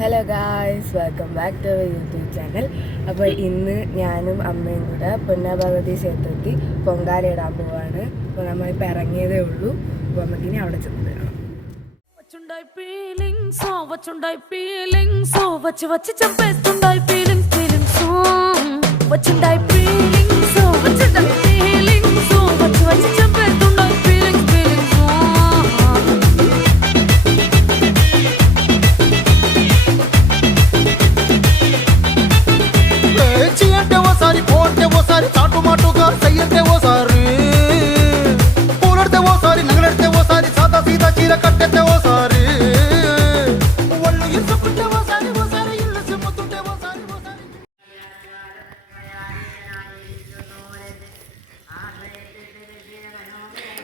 Hello guys, welcome back to YouTube channel. അപ്പോൾ ഇന്ന് ഞാനും അമ്മയും കൂടെ പൊന്നാഭഗവതി ക്ഷേത്രത്തിൽ പൊങ്കാലയിടാൻ പോവാണ്. അപ്പോൾ നമ്മളിപ്പോൾ ഇറങ്ങിയതേ ഉള്ളൂ. അപ്പോൾ നമുക്കിനി അവിടെ ചെന്ന് കാണാം.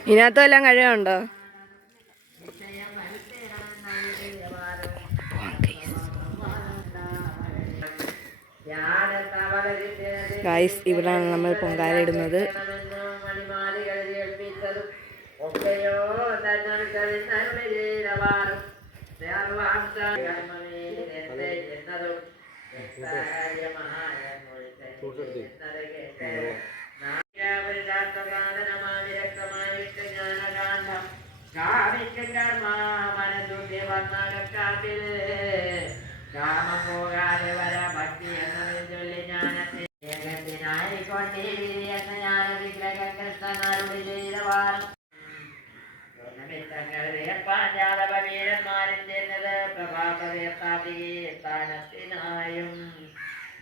ഇതിനകത്ത് എല്ലാം കഴിവുണ്ടോ? ഗൈസ്, ഇവിടെയാണ് നമ്മൾ പൊങ്കാല ഇടുന്നത്.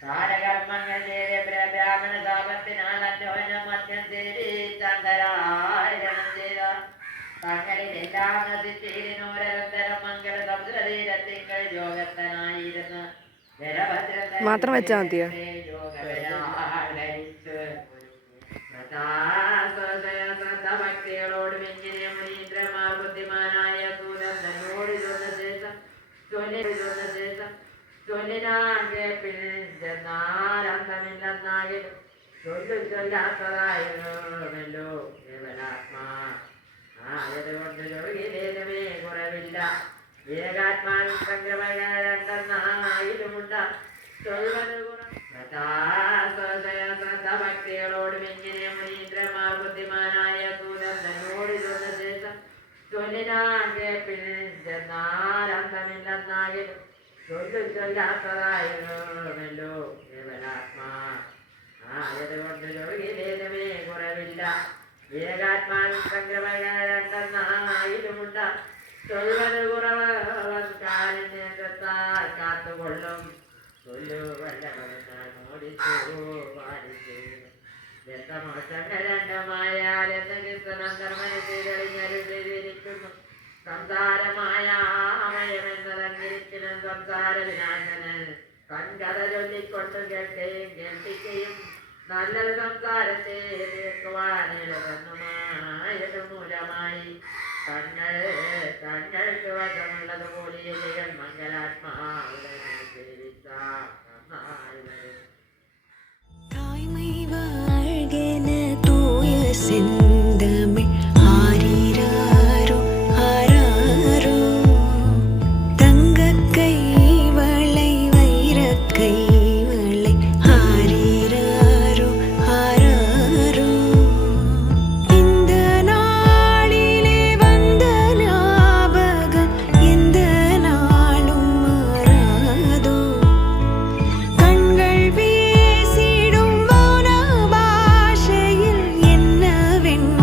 താരകർമ്മങ്ങൾ ബ്രാഹ്മണ താപത്തിനാൽ അന്യോന്യം മദ്യം ചന്ദരായണം ചെയ്ത തങ്ങളിൽ എല്ലാം നദിച്ചേരിനോരന്തരം മംഗള സമുദ്രതീരത്തിങ്കൾ യോഗസ്ഥനായിരുന്ന മാത്രം വെച്ചാൽ മതിയോ? ഭക്തികളോടും ഇങ്ങനെ മുനീന്ദ്രമാർ ബുദ്ധിമാനായ സൂര്യൻ തന്നോട് ചൊന്ന ശേഷം ൊന്നാരന്തമില്ലെന്നാകിലും ചൊല്ലാത്തതായിരുന്നല്ലോ ദേവനാത്മാ. ആയതുകൊണ്ട് രോഗിലേതമേ കുറവില്ല. ഏകാത്മാവിൽ സംക്രമങ്ങളുണ്ടെന്നായിലുമുണ്ട ഭക്തികളോടും ഇങ്ങനെ മുനീന്ദ്രമാർ ബുദ്ധിമാനായ സൂര്യൻ തന്നോട് ചൊന്ന ശേഷം ചൊല്ലിനാന്തമില്ലെന്നാകിലും ചൊല്ലാത്തതായിരുന്നല്ലോ ദേവനാത്മാ. ആയതുകൊണ്ട് രോഗിലേതമേ കുറവില്ല. ഏകാത്മാവിൽ സംക്രമങ്ങളുണ്ടെന്നായിലുമുണ്ട ചൊല്ലുവത് കുറവൻ കാലിന്യത്താൽ കാത്തുകൊള്ളും. ചൊല്ലു വല്ലവന്നാൽ മോടിച്ചു പാടിച്ചു വ്യക്തമോശങ്ങൾ രണ്ടുമായാൽ എന്ന് കൃഷ്ണൻ കർമ്മനത്തിൽ തെളിഞ്ഞരുതിരിക്കുന്നു. സംസാരമായ അമയമെന്നതങ്ങിരിക്കണം സംസാര വിനാശനൻ കൺകഥ ചൊല്ലിക്കൊണ്ട് കേൾക്കുകയും കേൾപ്പിക്കുകയും നല്ലൊരു സംസാരത്തെ കേൾക്കുവാനെളുപ്പമായത് മൂലമായി കണ്ണൾക്ക് വശമുള്ളതുപോലെ മംഗലാത്മാവുടെ സേവിച്ച നന്നായി വരും. கண்கள் வீசிடும் மௌன பாஷையில் என்னவென்று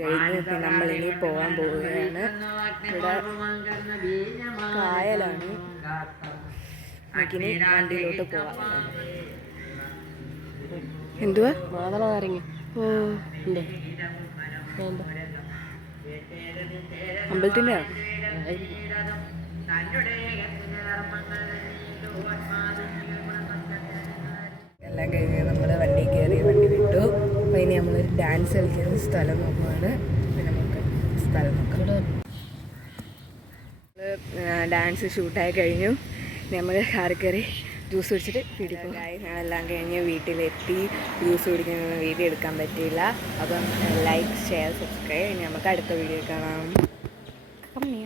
കഴിഞ്ഞ് നമ്മളിനി പോകാൻ പോവുകയാണ്. ഇവിടെ കായലാണ്. നമുക്കിനി വണ്ടിയിലോട്ട് പോവാം. എന്തുവാ മാതളനാരങ്ങ? ഓ ഉണ്ട്. അമ്പലത്തിൻ്റെ എല്ലാം കഴിഞ്ഞ് നമ്മൾ വണ്ടി കയറി, വണ്ടി വിട്ടു. അപ്പോൾ ഇനി നമ്മളൊരു ഡാൻസ് കളിക്കുന്ന സ്ഥലം നോക്കുവാണ്. നമുക്ക് സ്ഥലം നോക്കാം. ഡാൻസ് ഷൂട്ടായി കഴിഞ്ഞു. നമ്മൾ കാറിൽ കയറി ജ്യൂസ് കുടിച്ചിട്ട് വീട്ടിൽ പോകും. ഞങ്ങളെല്ലാം കഴിഞ്ഞ് വീട്ടിലെത്തി. ജ്യൂസ് കുടിക്കുന്ന വീഡിയോ എടുക്കാൻ പറ്റിയില്ല. അപ്പം ലൈക്ക്, ഷെയർ, സബ്സ്ക്രൈബ്. ഇനി നമുക്ക് അടുത്ത വീഡിയോ കാണാം.